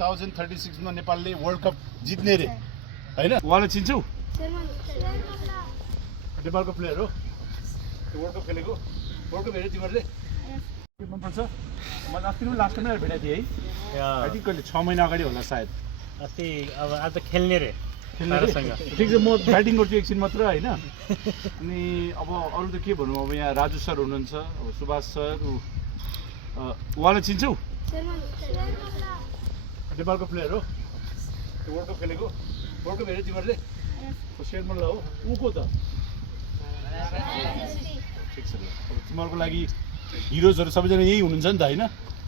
2036 में नेपालले world cup जित्ने रे हैन उहाँलाई चिन्छौ नेपालको प्लेयर हो त्यो वर्ल्ड कप खेलेको वर्ल्ड कप हेरे तिमीहरुले के मन पर्छ मैले अस्ति पनि लास्ट टाइम भेटेको थिएँ है आई थिंक कहिले 6 महिना अगाडि होला सायद अस्ति अब आज खेल्ने रे ठिक छ म ब्याटिङ गर्छु एकछिन मात्र हैन अनि अब अरु त के भनौँ अब यहाँ राजु सर हुनुहुन्छ अब सुभाष सर उहाँलाई चिन्छौ नेपालको प्लेयर हो त्यो वर्ल्ड कप खेलेको वर्ल्ड कप हेरे तिमीहरुले शेरमल्ला हो उको त ठिक छ अब तिमीहरुको लागि हिरोजहरु सबैजना यही हुनुहुन्छ नि त हैन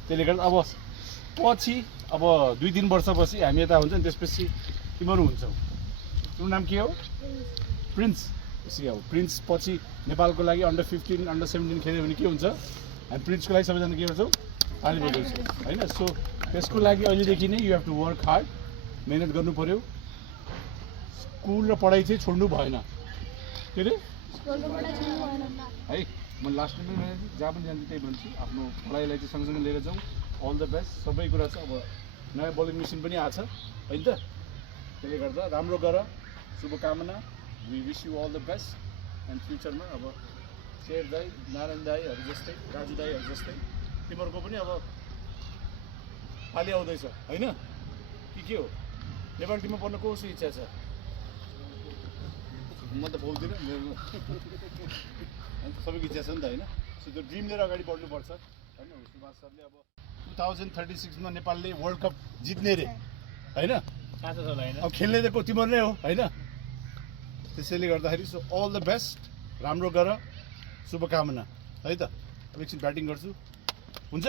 त्यसले गर्दा अब पछि अब 2-3 वर्षपछि हामी यता हुन्छ नि त्यसपछि तिमीहरु हुन्छौ तिम्रो नाम के हो प्रिन्स सी हो प्रिन्स पछि नेपालको लागि अन्डर 15 अन्डर 17 खेल्यो भने के हुन्छ हामी प्रिन्सको लागि सबैजना के गर्छौ ताली बजाउँछौ हैन सो त्यसको लागि अहिलेदेखि नै you have to work hard मेहनत गर्नु पर्यो स्कुल र पढाइ चाहिँ छोड्नु भएन के रे है म लास्ट टाइममा जहाँ पनि जान्छु त्यही भन्छु आफ्नो पढाइलाई चाहिँ सँगसँगै लिएर जाउँ अल द बेस्ट सबै कुरा छ अब नयाँ बलिङ मेसिन पनि आछ हैन त त्यसले गर्दा राम्रो गर शुभकामना we wish you all the best and फ्युचरमा अब शेर दाई नारायण दाईहरू जस्तै राजु दाईहरू जस्तै तिमीहरूको पनि अब पालि आउँदैछ हैन के हो नेपाल टिममा पढ्न कसो इच्छा छ म त पाउँदिनँ मेरो सबैको इच्छा छ नि त हैन सो त्यो ड्रिम लिएर अगाडि बढ्नुपर्छ हैन सुभाष सरले अब 2036 मा नेपालले वर्ल्ड कप जित्ने रे हैन अब खेल्ने त को तिम्रो नै हो हैन त्यसैले गर्दाखेरि सो अल द बेस्ट राम्रो गर शुभकामना है त अब एकछिन ब्याटिङ गर्छु हुन्छ